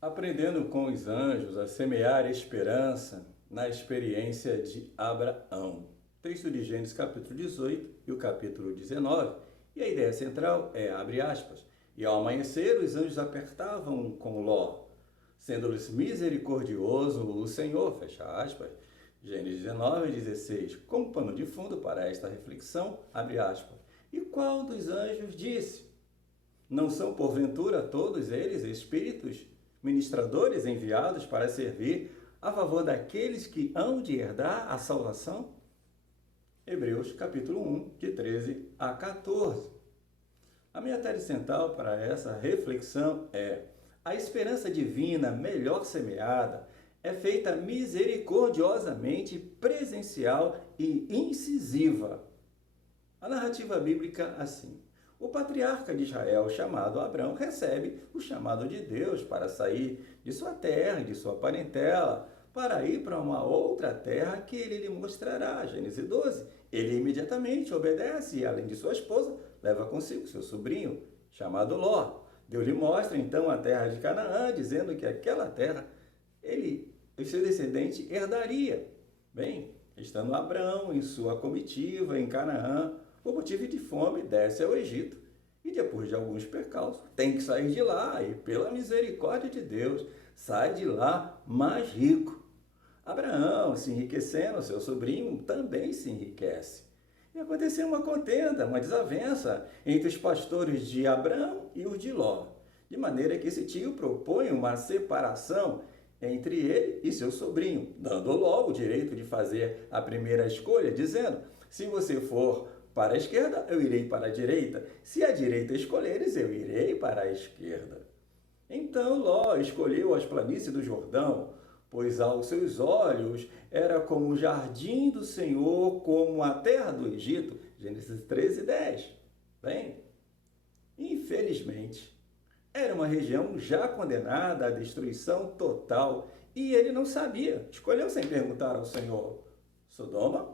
Aprendendo com os anjos a semear esperança na experiência de Abraão. Texto de Gênesis capítulo 18 e o capítulo 19. E a ideia central é, abre aspas, e ao amanhecer os anjos apertavam com Ló, sendo-lhes misericordioso o Senhor, fecha aspas. Gênesis 19 e 16. Como pano de fundo para esta reflexão, abre aspas, e qual dos anjos disse? Não são, porventura, todos eles espíritos ministradores enviados para servir a favor daqueles que hão de herdar a salvação? Hebreus capítulo 1, de 13 a 14. A minha tese central para essa reflexão é: a esperança divina melhor semeada é feita misericordiosamente presencial e incisiva. A narrativa bíblica assim: o patriarca de Israel, chamado Abrão, recebe o chamado de Deus para sair de sua terra e de sua parentela, para ir para uma outra terra que ele lhe mostrará. Gênesis 12. Ele imediatamente obedece e, além de sua esposa, leva consigo seu sobrinho, chamado Ló. Deus lhe mostra então a terra de Canaã, dizendo que aquela terra ele e seu descendente herdaria. Bem, estando Abrão em sua comitiva em Canaã, por motivo de fome, desce ao Egito e, depois de alguns percalços, tem que sair de lá e, pela misericórdia de Deus, sai de lá mais rico. Abraão, se enriquecendo, seu sobrinho também se enriquece. E aconteceu uma contenda, uma desavença entre os pastores de Abrão e os de Ló, de maneira que esse tio propõe uma separação entre ele e seu sobrinho, dando Ló o direito de fazer a primeira escolha, dizendo: se você for para a esquerda, eu irei para a direita. Se a direita escolheres, eu irei para a esquerda. Então Ló escolheu as planícies do Jordão, pois aos seus olhos era como o jardim do Senhor, como a terra do Egito. Gênesis 13, 10. Bem, infelizmente, era uma região já condenada à destruição total e ele não sabia. Escolheu sem perguntar ao Senhor. Sodoma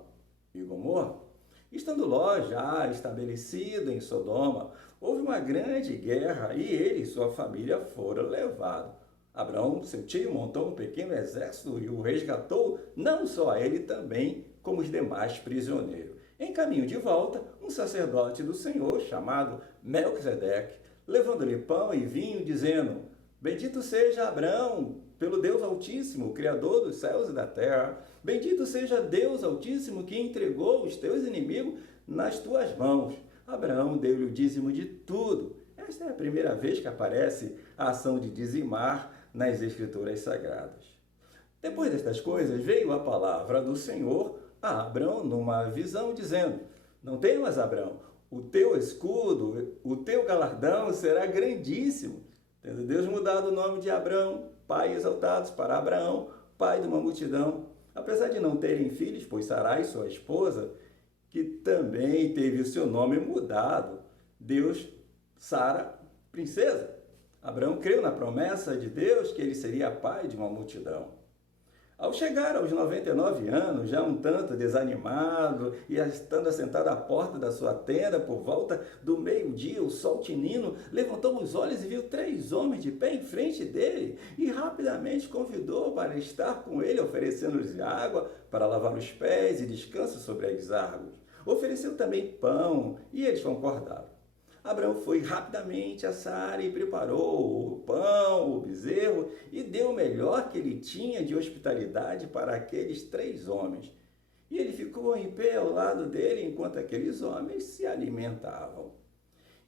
e Gomorra. Estando Ló já estabelecido em Sodoma, houve uma grande guerra e ele e sua família foram levados. Abraão, seu tio, montou um pequeno exército e o resgatou, não só a ele também, como os demais prisioneiros. Em caminho de volta, um sacerdote do Senhor, chamado Melquisedeque, levando-lhe pão e vinho, dizendo: bendito seja Abraão, pelo Deus Altíssimo, Criador dos céus e da terra. Bendito seja Deus Altíssimo, que entregou os teus inimigos nas tuas mãos. Abraão deu-lhe o dízimo de tudo. Esta é a primeira vez que aparece a ação de dizimar nas Escrituras Sagradas. Depois destas coisas, veio a palavra do Senhor a Abraão numa visão, dizendo: não temas, Abraão, o teu escudo, o teu galardão será grandíssimo. Tendo Deus mudado o nome de Abrão, pai exaltados, para Abraão, pai de uma multidão. Apesar de não terem filhos, pois Sarai, sua esposa, que também teve o seu nome mudado, Deus, Sara, princesa. Abraão creu na promessa de Deus que ele seria pai de uma multidão. Ao chegar aos 99 anos, já um tanto desanimado e estando assentado à porta da sua tenda por volta do meio-dia, o sol tinindo, levantou os olhos e viu 3 homens de pé em frente dele e rapidamente convidou para estar com ele, oferecendo-lhes água para lavar os pés e descanso sobre as árvores. Ofereceu também pão e eles concordaram. Abraão foi rapidamente a Sara e preparou o pão, o bezerro e deu o melhor que ele tinha de hospitalidade para aqueles 3 homens. E ele ficou em pé ao lado dele enquanto aqueles homens se alimentavam.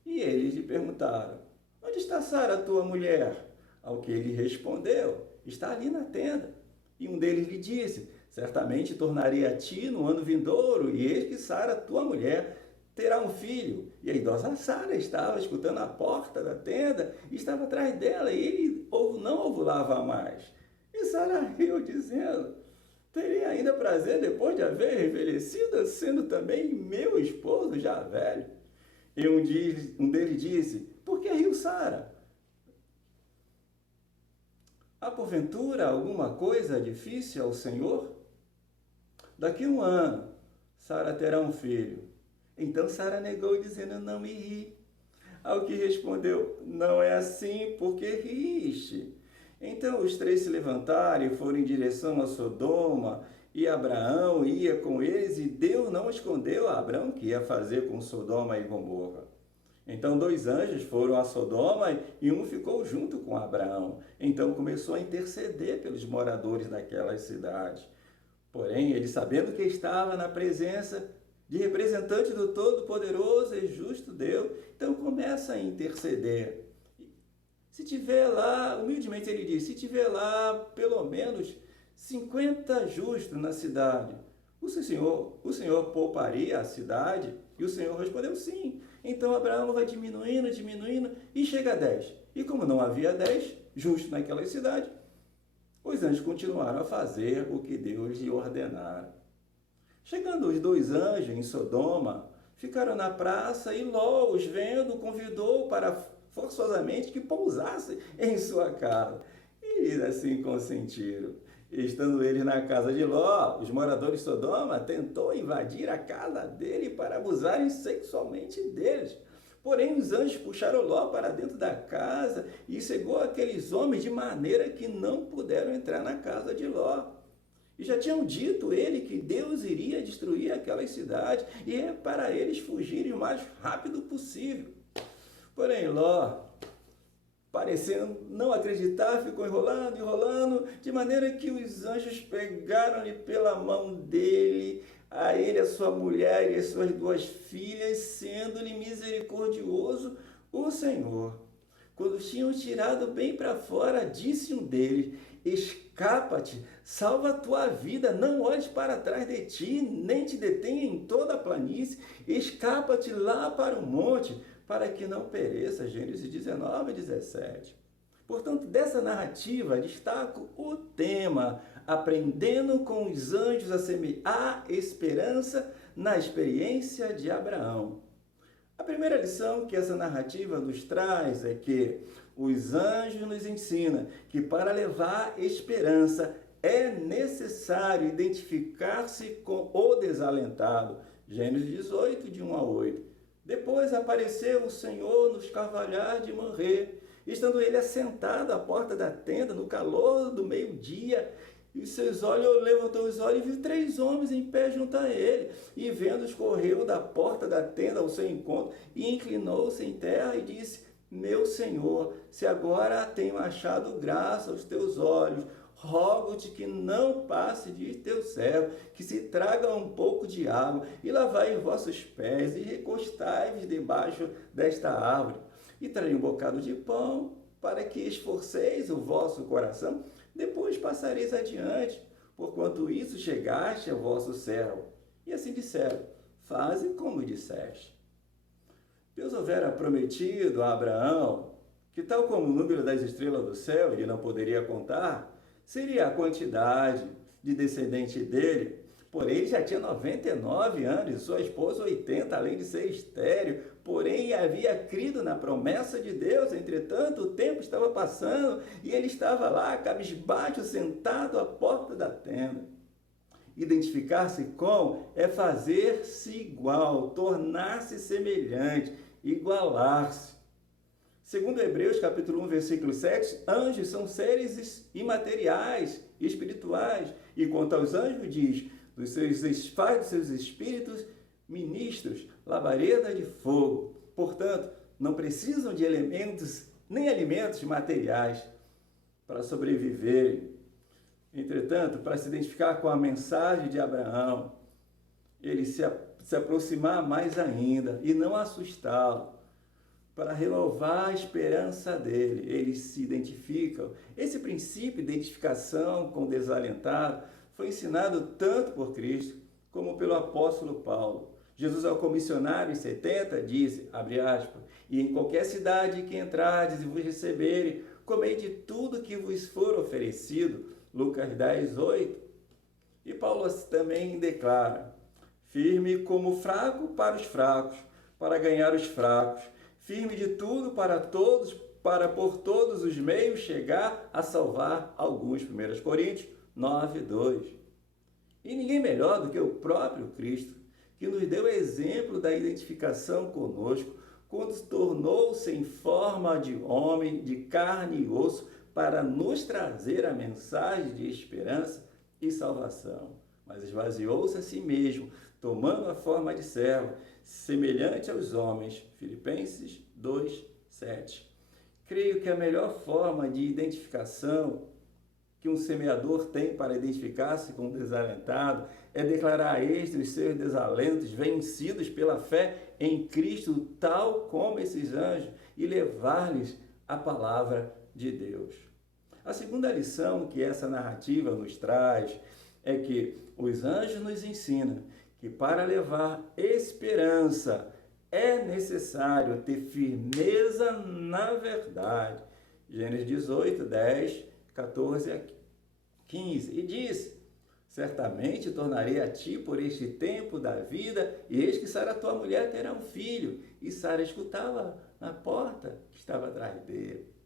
E eles lhe perguntaram: onde está Sara, tua mulher? Ao que ele respondeu: está ali na tenda. E um deles lhe disse: certamente tornarei a ti no ano vindouro, e eis que Sara, tua mulher, terá um filho. E a idosa Sara estava escutando a porta da tenda, estava atrás dela, e ele não ovulava mais. E Sara riu, dizendo: terei ainda prazer depois de haver envelhecido, sendo também meu esposo já velho. E um deles disse: por que riu Sara? Há porventura alguma coisa difícil ao Senhor? Daqui a um ano, Sara terá um filho. Então Sara negou, dizendo: não me ri. Ao que respondeu: não é assim, porque riste. Então os três se levantaram e foram em direção a Sodoma, e Abraão ia com eles, e Deus não escondeu a Abraão que ia fazer com Sodoma e Gomorra. Então dois anjos foram a Sodoma e um ficou junto com Abraão. Então começou a interceder pelos moradores daquelas cidades. Porém, ele, sabendo que estava na presença de representante do Todo-Poderoso e Justo Deus, então começa a interceder. Se tiver lá, humildemente ele diz, se tiver lá pelo menos 50 justos na cidade, o Senhor pouparia a cidade? E o Senhor respondeu sim. Então Abraão vai diminuindo, diminuindo e chega a 10. E como não havia 10 justos naquela cidade, os anjos continuaram a fazer o que Deus lhe ordenara. Chegando os dois anjos em Sodoma, ficaram na praça e Ló, os vendo, convidou para forçosamente que pousasse em sua casa. E assim consentiram. Estando eles na casa de Ló, os moradores de Sodoma tentou invadir a casa dele para abusarem sexualmente deles. Porém, os anjos puxaram Ló para dentro da casa e cegou aqueles homens de maneira que não puderam entrar na casa de Ló. E já tinham dito ele que Deus iria destruir aquelas cidades e é para eles fugirem o mais rápido possível. Porém, Ló, parecendo não acreditar, ficou enrolando, enrolando, de maneira que os anjos pegaram-lhe pela mão dele, a ele, a sua mulher e as suas duas filhas, sendo-lhe misericordioso o Senhor. Quando tinham tirado bem para fora, disse um deles, escapa-te, salva a tua vida, não olhes para trás de ti, nem te detenha em toda a planície, escapa-te lá para o monte, para que não pereça. Gênesis 19, 17. Portanto, dessa narrativa destaco o tema, aprendendo com os anjos a semear esperança na experiência de Abraão. A primeira lição que essa narrativa nos traz é que os anjos nos ensinam que para levar esperança é necessário identificar-se com o desalentado. Gênesis 18, de 1 a 8. Depois apareceu o Senhor nos carvalhais de Manrê, estando ele assentado à porta da tenda, no calor do meio-dia, e seus olhos, levantou os olhos e viu 3 homens em pé junto a ele, e vendo-os correu da porta da tenda ao seu encontro, e inclinou-se em terra e disse, meu Senhor, se agora tenho achado graça aos teus olhos, rogo-te que não passe de teu servo, que se traga um pouco de água, e lavai os vossos pés, e recostai-vos debaixo desta árvore, e trarei um bocado de pão, para que esforceis o vosso coração, depois passareis adiante, porquanto isso chegaste ao vosso servo. E assim disseram, faze como disseste. Deus houvera prometido a Abraão, que tal como o número das estrelas do céu, ele não poderia contar, seria a quantidade de descendente dele, porém ele já tinha 99 anos e sua esposa 80, além de ser estéril, porém havia crido na promessa de Deus. Entretanto, o tempo estava passando e ele estava lá, cabisbaixo, sentado à porta da tenda. Identificar-se com é fazer-se igual, tornar-se semelhante, igualar-se. Segundo Hebreus, capítulo 1, versículo 7, anjos são seres imateriais e espirituais. E quanto aos anjos, diz, faz dos seus espíritos ministros, labareda de fogo. Portanto, não precisam de elementos, nem alimentos materiais para sobreviverem. Entretanto, para se identificar com a mensagem de Abraão, ele se aproximar mais ainda e não assustá-lo, para renovar a esperança dele, eles se identificam. Esse princípio de identificação com o desalentado foi ensinado tanto por Cristo como pelo apóstolo Paulo. Jesus, ao comissionário em 70, disse, abre aspas, e em qualquer cidade que entrardes e vos receberem, comei de tudo que vos for oferecido. Lucas 10, 8. E Paulo também declara, firme como fraco para os fracos, para ganhar os fracos, firme de tudo para todos, para por todos os meios chegar a salvar alguns. 1 Coríntios 9, 2. E ninguém melhor do que o próprio Cristo, que nos deu exemplo da identificação conosco, quando tornou-se em forma de homem, de carne e osso, para nos trazer a mensagem de esperança e salvação. Mas esvaziou-se a si mesmo, tomando a forma de servo, semelhante aos homens. Filipenses 2:7. Creio que a melhor forma de identificação que um semeador tem para identificar-se com um desalentado é declarar a este os seus desalentos vencidos pela fé em Cristo, tal como esses anjos, e levar-lhes a palavra de Deus. A segunda lição que essa narrativa nos traz é que os anjos nos ensinam que para levar esperança é necessário ter firmeza na verdade. Gênesis 18, 10, 14 a 15. E diz: certamente tornarei a ti por este tempo da vida, e eis que Sara, tua mulher, terá um filho. E Sara escutava na porta que estava atrás dele.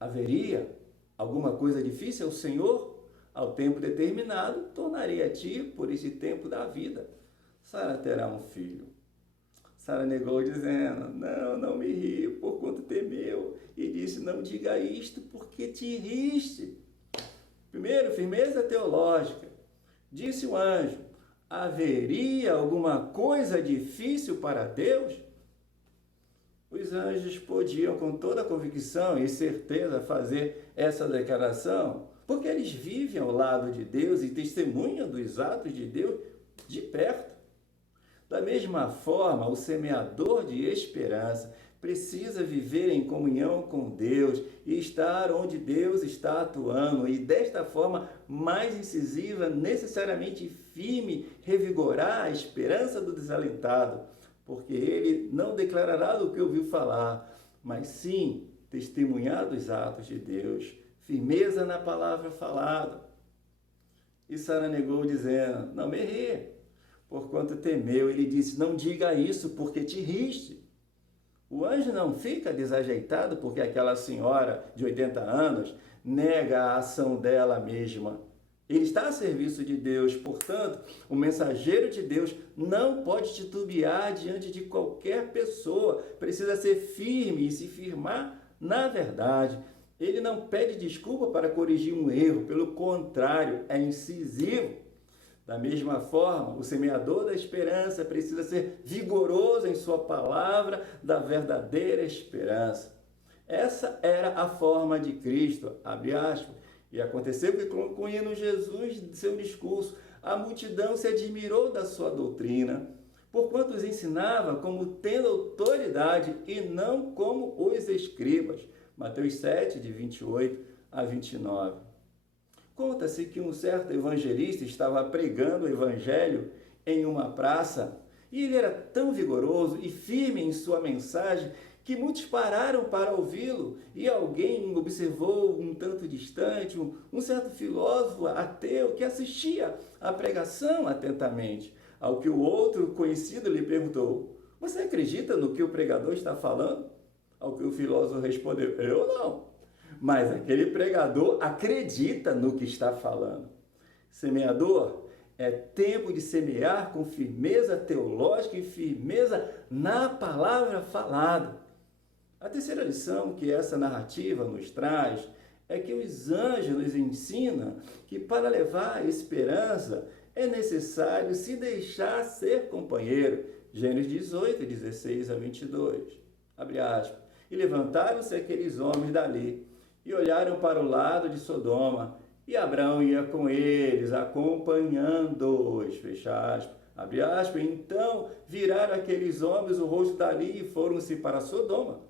Haveria alguma coisa difícil ao Senhor? Ao tempo determinado, tornarei a ti por este tempo da vida. Sara terá um filho. Sara negou, dizendo: não me ri, porquanto temeu. E disse: não diga isto, porque te riste. Primeiro, firmeza teológica. Disse o anjo: haveria alguma coisa difícil para Deus? Os anjos podiam, com toda convicção e certeza, fazer essa declaração, porque eles vivem ao lado de Deus e testemunham dos atos de Deus de perto. Da mesma forma, o semeador de esperança precisa viver em comunhão com Deus e estar onde Deus está atuando, e desta forma mais incisiva, necessariamente firme, revigorar a esperança do desalentado, porque ele não declarará do que ouviu falar, mas sim testemunhar dos atos de Deus, firmeza na palavra falada. E Sara negou, dizendo: não me ri, porquanto temeu. Ele disse: não diga isso, porque te riste. O anjo não fica desajeitado porque aquela senhora de 80 anos nega a ação dela mesma. Ele está a serviço de Deus, portanto, o mensageiro de Deus não pode titubear diante de qualquer pessoa, precisa ser firme e se firmar na verdade. Ele não pede desculpa para corrigir um erro, pelo contrário, é incisivo. Da mesma forma, o semeador da esperança precisa ser vigoroso em sua palavra da verdadeira esperança. Essa era a forma de Cristo, abre aspas. E aconteceu que, concluindo Jesus seu discurso, a multidão se admirou da sua doutrina, porquanto os ensinava como tendo autoridade e não como os escribas. Mateus 7, de 28 a 29. Conta-se que um certo evangelista estava pregando o evangelho em uma praça, e ele era tão vigoroso e firme em sua mensagem que muitos pararam para ouvi-lo, e alguém observou um tanto distante, um certo filósofo ateu que assistia à pregação atentamente, ao que o outro conhecido lhe perguntou: você acredita no que o pregador está falando? Ao que o filósofo respondeu: eu não, mas aquele pregador acredita no que está falando. Semeador, é tempo de semear com firmeza teológica e firmeza na palavra falada. A terceira lição que essa narrativa nos traz é que os anjos nos ensinam que para levar a esperança é necessário se deixar ser companheiro. Gênesis 18, 16 a 22. Abre aspas. E levantaram-se aqueles homens dali e olharam para o lado de Sodoma, e Abraão ia com eles, acompanhando-os. Fecha aspas. Abre aspas. Então viraram aqueles homens o rosto dali e foram-se para Sodoma.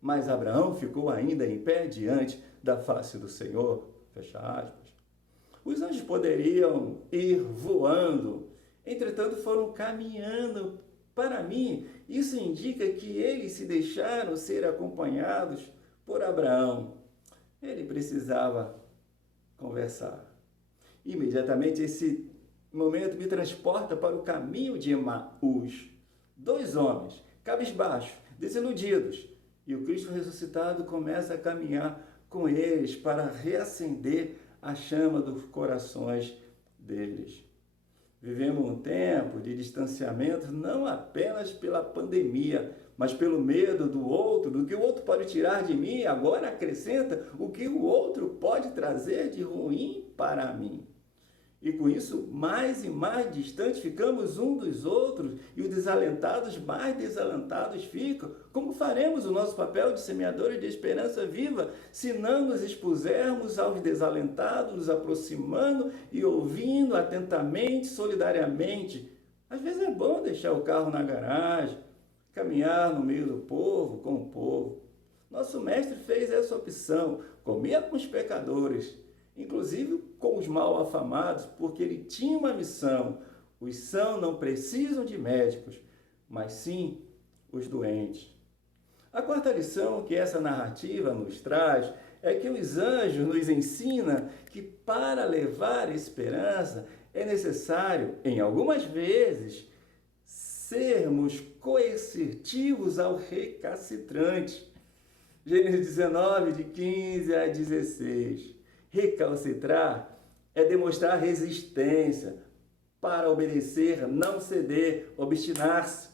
Mas Abraão ficou ainda em pé diante da face do Senhor. Fecha aspas. Os anjos poderiam ir voando, entretanto foram caminhando. Para mim, isso indica que eles se deixaram ser acompanhados por Abraão. Ele precisava conversar. Imediatamente esse momento me transporta para o caminho de Emaús. Dois homens, cabisbaixos, desiludidos, e o Cristo ressuscitado começa a caminhar com eles para reacender a chama dos corações deles. Vivemos um tempo de distanciamento não apenas pela pandemia, mas pelo medo do outro, do que o outro pode tirar de mim, agora acrescenta o que o outro pode trazer de ruim para mim. E com isso, mais e mais distantes ficamos um dos outros e os desalentados mais desalentados ficam. Como faremos o nosso papel de semeadores de esperança viva se não nos expusermos aos desalentados, nos aproximando e ouvindo atentamente, solidariamente? Às vezes é bom deixar o carro na garagem, caminhar no meio do povo, com o povo. Nosso mestre fez essa opção, comia com os pecadores, inclusive com os mal afamados, porque ele tinha uma missão. Os sãos não precisam de médicos, mas sim os doentes. A quarta lição que essa narrativa nos traz é que os anjos nos ensinam que para levar esperança é necessário, em algumas vezes, sermos coercitivos ao recalcitrante. Gênesis 19, de 15 a 16. Recalcitrar é demonstrar resistência, para obedecer, não ceder, obstinar-se.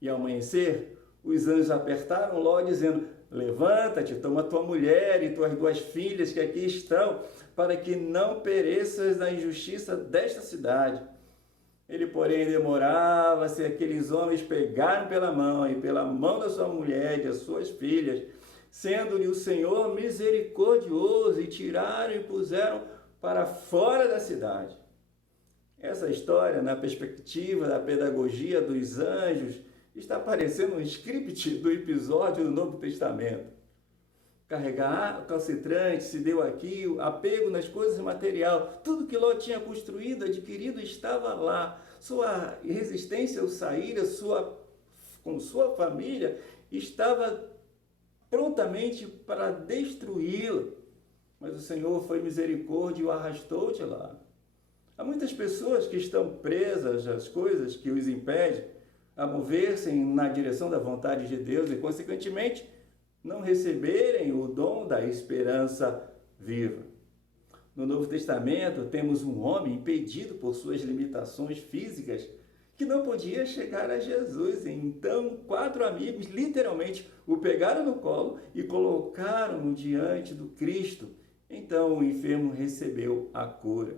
E ao amanhecer, os anjos apertaram Ló, dizendo: levanta-te, toma tua mulher e tuas 2 filhas que aqui estão, para que não pereças na injustiça desta cidade. Ele, porém, demorava-se, aqueles homens pegaram pela mão e pela mão da sua mulher e das suas filhas, sendo-lhe o Senhor misericordioso, e tiraram e puseram para fora da cidade. Essa história, na perspectiva da pedagogia dos anjos, está parecendo um script do episódio do Novo Testamento. Carregar calcitrante se deu aqui, o apego nas coisas material, tudo que Ló tinha construído, adquirido, estava lá. Sua resistência ao sair, com sua família, estava prontamente para destruí-la. Mas o Senhor foi misericórdia e o arrastou de lá. Há muitas pessoas que estão presas às coisas que os impedem a mover-se na direção da vontade de Deus e, consequentemente, não receberem o dom da esperança viva. No Novo Testamento, temos um homem impedido por suas limitações físicas que não podia chegar a Jesus. Então, 4 amigos literalmente o pegaram no colo e colocaram-no diante do Cristo. Então, o enfermo recebeu a cura.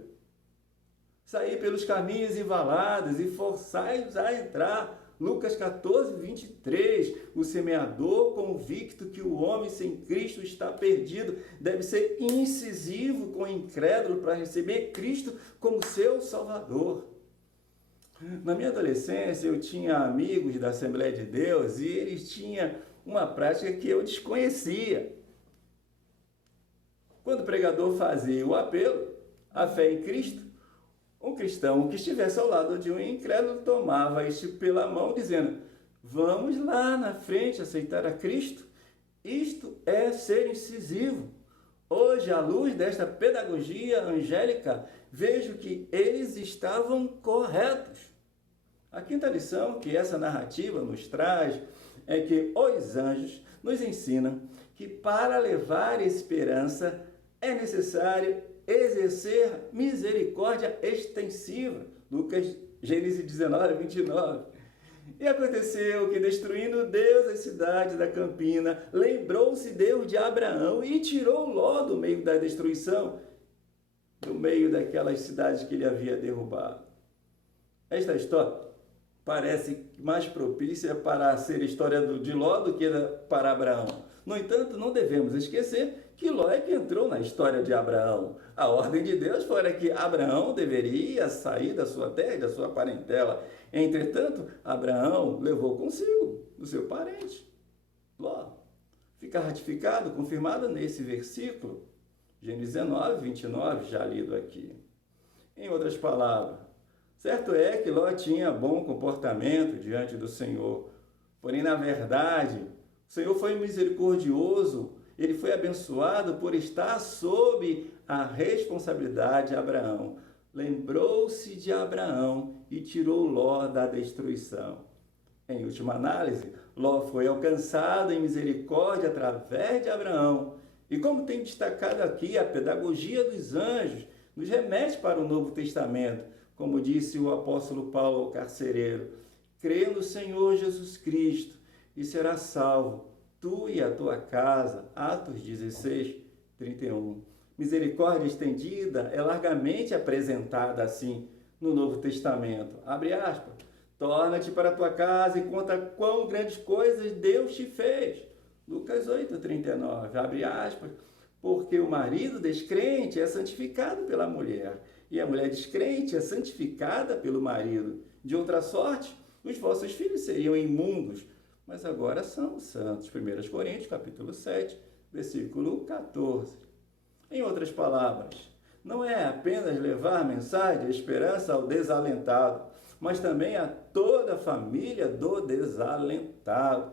Saí pelos caminhos e valadas e forçai-os a entrar. Lucas 14, 23, o semeador, convicto que o homem sem Cristo está perdido, deve ser incisivo com o incrédulo para receber Cristo como seu Salvador. Na minha adolescência, eu tinha amigos da Assembleia de Deus e eles tinham uma prática que eu desconhecia. Quando o pregador fazia o apelo à fé em Cristo, um cristão que estivesse ao lado de um incrédulo tomava este pela mão, dizendo: vamos lá na frente aceitar a Cristo. Isto é ser incisivo. Hoje, à luz desta pedagogia angélica, vejo que eles estavam corretos. A quinta lição que essa narrativa nos traz é que os anjos nos ensinam que para levar esperança é necessário exercer misericórdia extensiva. Gênesis 19, 29. E aconteceu que, destruindo Deus as cidades da campina, lembrou-se Deus de Abraão e tirou Ló do meio da destruição, do meio daquelas cidades que ele havia derrubado. Esta história parece mais propícia para ser a história de Ló do que para Abraão. No entanto, não devemos esquecer que Ló é que entrou na história de Abraão. A ordem de Deus foi que Abraão deveria sair da sua terra e da sua parentela. Entretanto, Abraão levou consigo o seu parente, Ló. Fica ratificado, confirmado nesse versículo, Gênesis 19, 29, já lido aqui. Em outras palavras, certo é que Ló tinha bom comportamento diante do Senhor. Porém, na verdade, o Senhor foi misericordioso. Ele foi abençoado por estar sob a responsabilidade de Abraão. Lembrou-se de Abraão e tirou Ló da destruição. Em última análise, Ló foi alcançado em misericórdia através de Abraão. E como tem destacado aqui, a pedagogia dos anjos nos remete para o Novo Testamento, como disse o apóstolo Paulo ao carcereiro: crê no Senhor Jesus Cristo e serás salvo, tu e a tua casa. Atos 16, 31. Misericórdia estendida é largamente apresentada assim no Novo Testamento. Abre aspas. Torna-te para a tua casa e conta quão grandes coisas Deus te fez. Lucas 8, 39. Abre aspas. Porque o marido descrente é santificado pela mulher, e a mulher descrente é santificada pelo marido. De outra sorte, os vossos filhos seriam imundos, mas agora são santos. 1 Coríntios, capítulo 7, versículo 14. Em outras palavras, não é apenas levar a mensagem de esperança ao desalentado, mas também a toda a família do desalentado.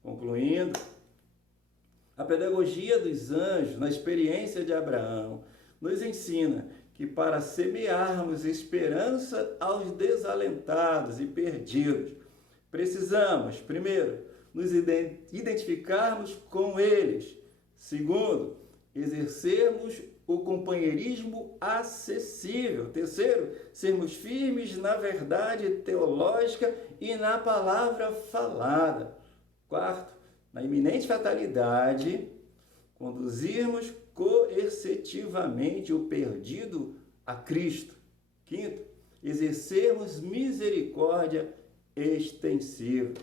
Concluindo, a pedagogia dos anjos, na experiência de Abraão, nos ensina que para semearmos esperança aos desalentados e perdidos, precisamos, primeiro, nos identificarmos com eles. Segundo, exercermos o companheirismo acessível. Terceiro, sermos firmes na verdade teológica e na palavra falada. Quarto, na iminente fatalidade, conduzirmos coercitivamente o perdido a Cristo. Quinto, exercermos misericórdia extensiva.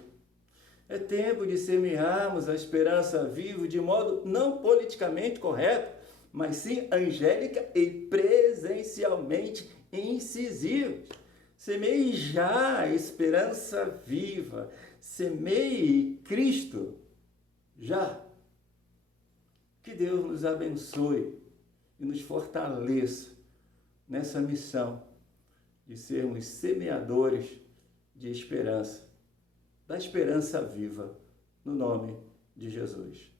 É tempo de semearmos a esperança viva de modo não politicamente correto, mas sim angélica e presencialmente incisivo. Semeie já a esperança viva. Semeie Cristo já. Que Deus nos abençoe e nos fortaleça nessa missão de sermos semeadores de esperança, da esperança viva, no nome de Jesus.